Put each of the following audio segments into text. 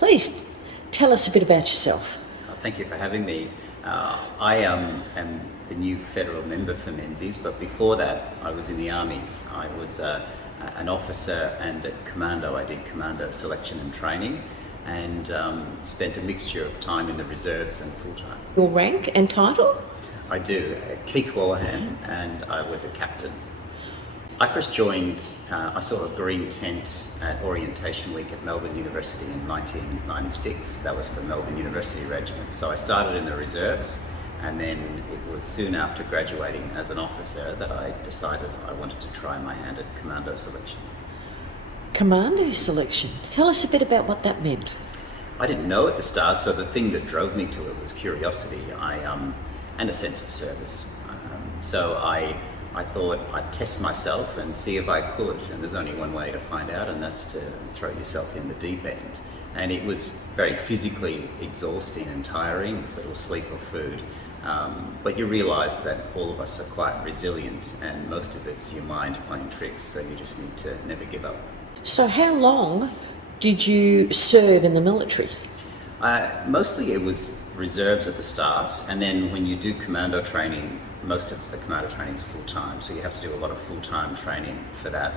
Please tell us a bit about yourself. Thank you for having me. I am the new federal member for Menzies, but before that I was in the Army. I was an officer and a commando. I did commando selection and training and spent a mixture of time in the reserves and full-time. Your rank and title? I do. Keith Wallahan, and I was a captain. I first joined, I saw a green tent at Orientation Week at Melbourne University in 1996. That was for Melbourne University Regiment. So I started in the reserves, and then it was soon after graduating as an officer that I decided I wanted to try my hand at commando selection. Commando selection. Tell us a bit about what that meant. I didn't know at the start, so the thing that drove me to it was curiosity and a sense of service. So I thought I'd test myself and see if I could, and there's only one way to find out, and that's to throw yourself in the deep end. And it was very physically exhausting and tiring with little sleep or food, but you realise that all of us are quite resilient, and most of it's your mind playing tricks, so you just need to never give up. So how long did you serve in the military? Mostly it was reserves at the start, and then when you do commando training, most of the commando training is full-time, so you have to do a lot of full-time training for that.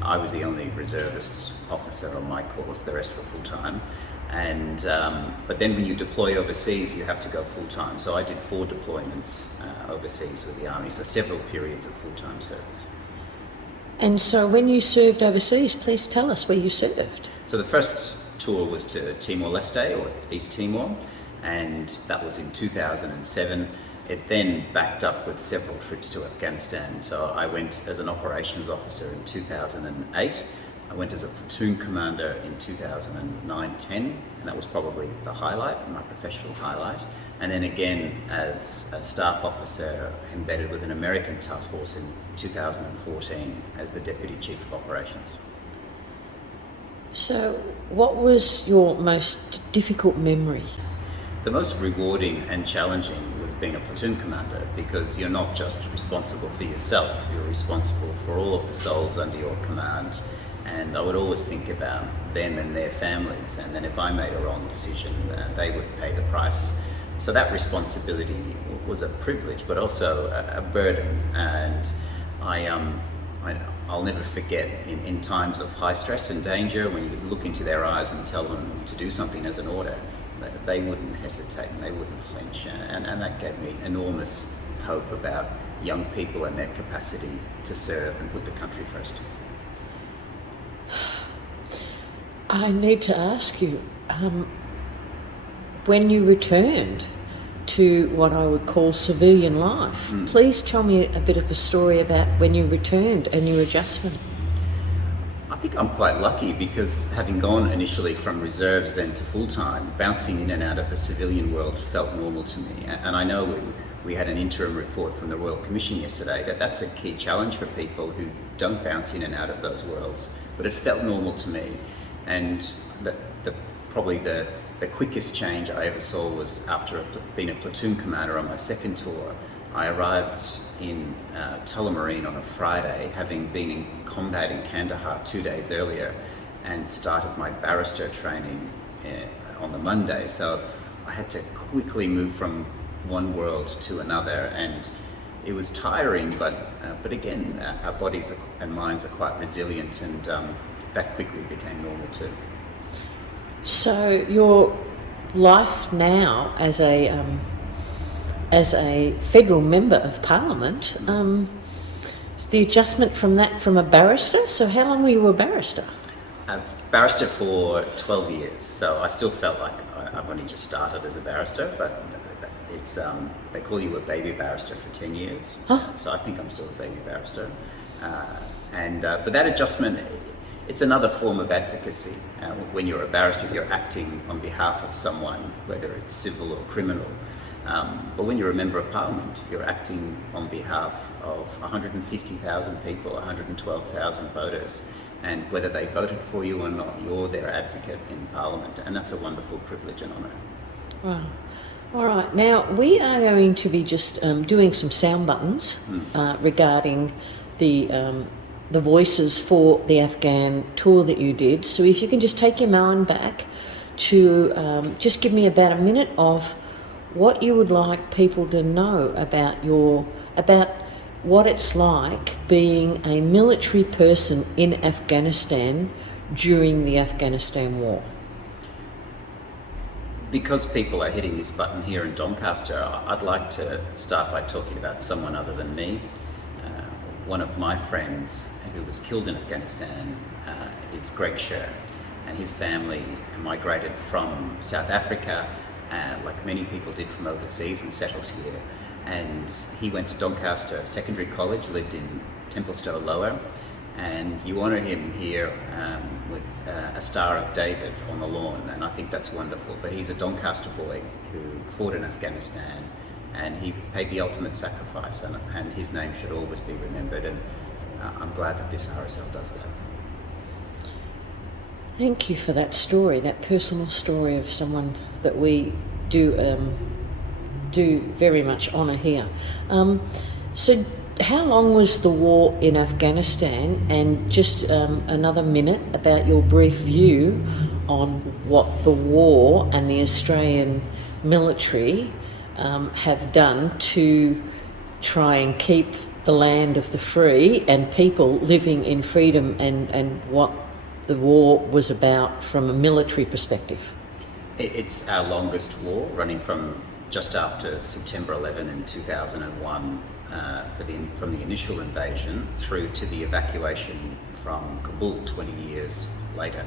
I was the only reservist officer on my course, the rest were full-time. And but then when you deploy overseas, you have to go full-time. So I did 4 deployments overseas with the Army, so several periods of full-time service. And so when you served overseas, please tell us where you served. So the first tour was to Timor-Leste, or East Timor, and that was in 2007. It then backed up with several trips to Afghanistan. So I went as an operations officer in 2008. I went as a platoon commander in 2009-10, and that was probably the highlight, my professional highlight. And then again as a staff officer embedded with an American task force in 2014 as the Deputy Chief of Operations. So what was your most difficult memory? The most rewarding and challenging was being a platoon commander, because you're not just responsible for yourself, you're responsible for all of the souls under your command. And I would always think about them and their families, and then if I made a wrong decision, they would pay the price. So that responsibility was a privilege, but also a burden. And I'll never forget in times of high stress and danger, when you look into their eyes and tell them to do something as an order, they wouldn't hesitate and they wouldn't flinch, and that gave me enormous hope about young people and their capacity to serve and put the country first. I need to ask you, when you returned to what I would call civilian life, please tell me a bit of a story about when you returned and your adjustment. I think I'm quite lucky, because having gone initially from reserves then to full-time, bouncing in and out of the civilian world felt normal to me. And I know we had an interim report from the Royal Commission yesterday that's a key challenge for people who don't bounce in and out of those worlds, but it felt normal to me. And probably the quickest change I ever saw was after being a platoon commander on my second tour. I arrived in Tullamarine on a Friday, having been in combat in Kandahar 2 days earlier, and started my barrister training on the Monday. So I had to quickly move from one world to another, and it was tiring, but again, our bodies and minds are quite resilient, and that quickly became normal too. So your life now as a federal member of Parliament, the adjustment from a barrister, so how long were you a barrister? A barrister for 12 years, so I still felt like I've only just started as a barrister, but it's they call you a baby barrister for 10 years, so I think I'm still a baby barrister. But that adjustment, it's another form of advocacy. When you're a barrister, you're acting on behalf of someone, whether it's civil or criminal. But when you're a member of Parliament, you're acting on behalf of 150,000 people, 112,000 voters, and whether they voted for you or not, you're their advocate in Parliament, and that's a wonderful privilege and honour. Wow. All right, now we are going to be just doing some sound buttons regarding the voices for the Afghan tour that you did. So if you can just take your mind back to just give me about a minute of what you would like people to know about what it's like being a military person in Afghanistan during the Afghanistan war. Because people are hitting this button here in Doncaster, I'd like to start by talking about someone other than me. One of my friends who was killed in Afghanistan is Greg Sher, and his family migrated from South Africa, like many people did from overseas, and settled here. And he went to Doncaster Secondary College, lived in Templestowe Lower, and you honour him here with a Star of David on the lawn, and I think that's wonderful. But he's a Doncaster boy who fought in Afghanistan, and he paid the ultimate sacrifice, and his name should always be remembered, and I'm glad that this RSL does that. Thank you for that story, that personal story of someone that we do very much honour here. So how long was the war in Afghanistan? And just another minute about your brief view on what the war and the Australian military have done to try and keep the land of the free and people living in freedom, and what the war was about from a military perspective. It's our longest war, running from just after September 11 in 2001 from the initial invasion through to the evacuation from Kabul 20 years later.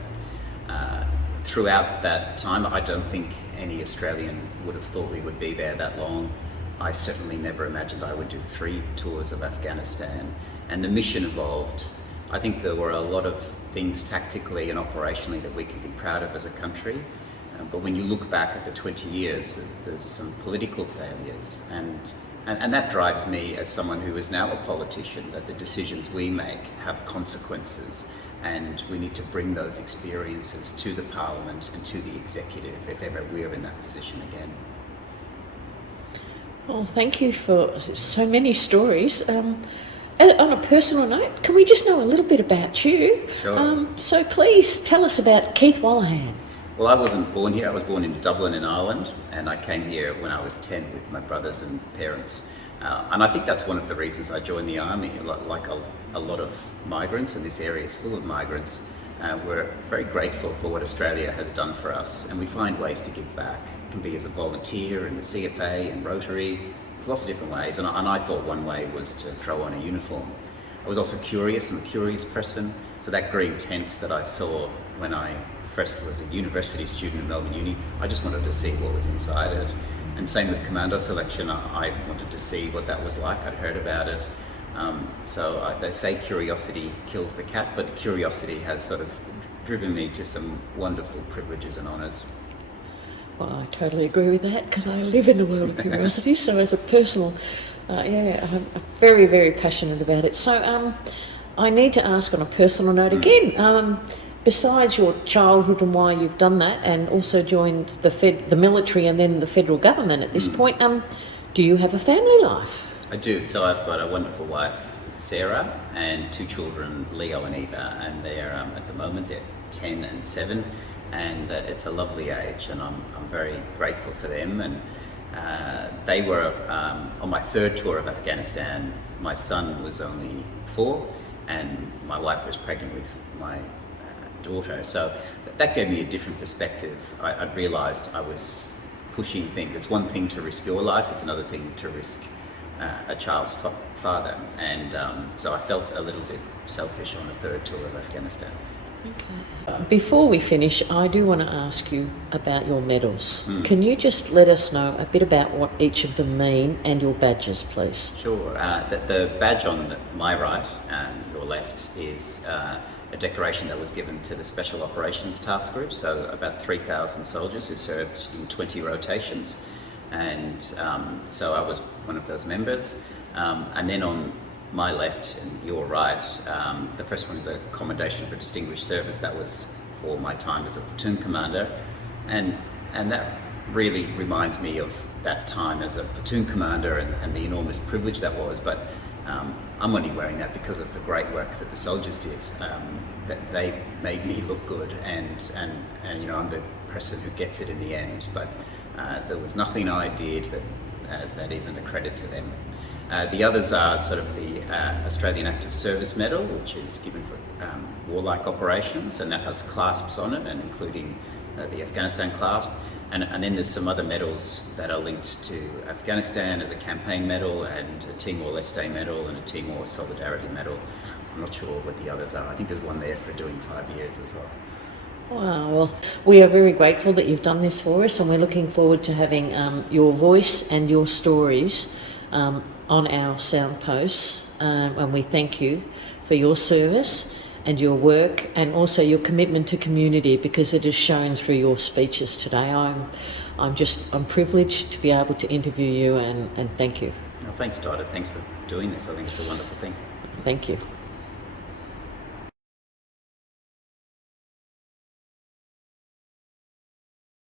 Throughout that time, I don't think any Australian would have thought we would be there that long. I certainly never imagined I would do 3 tours of Afghanistan, and the mission evolved. I think there were a lot of things tactically and operationally that we can be proud of as a country. But when you look back at the 20 years, there's some political failures, and that drives me as someone who is now a politician, that the decisions we make have consequences, and we need to bring those experiences to the Parliament and to the executive if ever we're in that position again. Well, thank you for so many stories. On a personal note, can we just know a little bit about you? Sure. So please tell us about Keith Wolahan. Well, I wasn't born here. I was born in Dublin in Ireland, and I came here when I was 10 with my brothers and parents. And I think that's one of the reasons I joined the army. Like a lot of migrants, and this area is full of migrants, we're very grateful for what Australia has done for us, and we find ways to give back. It can be as a volunteer in the CFA and Rotary. There's lots of different ways, and I thought one way was to throw on a uniform. I was also curious. I'm a curious person, so that green tent that I saw when I first was a university student at Melbourne Uni, I just wanted to see what was inside it. And same with commando selection, I wanted to see what that was like. I'd heard about it. They say curiosity kills the cat, but curiosity has sort of driven me to some wonderful privileges and honours. Well, I totally agree with that, because I live in the world of curiosity. So as a personal, I'm very, very passionate about it. So I need to ask on a personal note again, besides your childhood and why you've done that, and also joined the military and then the federal government at this point, do you have a family life? I do. So I've got a wonderful wife, Sarah, and 2 children, Leo and Eva, and they're at the moment they're 10 and 7, and it's a lovely age, and I'm very grateful for them. And they were on my 3rd tour of Afghanistan. My son was only 4, and my wife was pregnant with my daughter, so that gave me a different perspective. I realised I was pushing things. It's one thing to risk your life, it's another thing to risk a child's father, and so I felt a little bit selfish on the 3rd tour of Afghanistan. Okay. Before we finish, I do want to ask you about your medals. Can you just let us know a bit about what each of them mean and your badges, please? Sure. The badge on my right and your left is a decoration that was given to the Special Operations Task Group, so about 3,000 soldiers who served in 20 rotations, and so I was one of those members. And then on my left and your right, the first one is a Commendation for Distinguished Service. That was for my time as a platoon commander, and that really reminds me of that time as a platoon commander and the enormous privilege that was. But I'm only wearing that because of the great work that the soldiers did. That they made me look good, and you know, I'm the person who gets it in the end. But there was nothing I did that isn't a credit to them. The others are sort of the Australian Active Service Medal, which is given for warlike operations, and that has clasps on it, and including the Afghanistan clasp. And then there's some other medals that are linked to Afghanistan as a campaign medal, and a Timor-Leste medal, and a Timor Solidarity medal. I'm not sure what the others are. I think there's one there for doing 5 years as well. Wow, well, we are very grateful that you've done this for us, and we're looking forward to having your voice and your stories on our Soundposts, and we thank you for your service and your work, and also your commitment to community, because it is shown through your speeches today. I'm privileged to be able to interview you, and thank you. Well, thanks, Todd. Thanks for doing this. I think it's a wonderful thing. Thank you.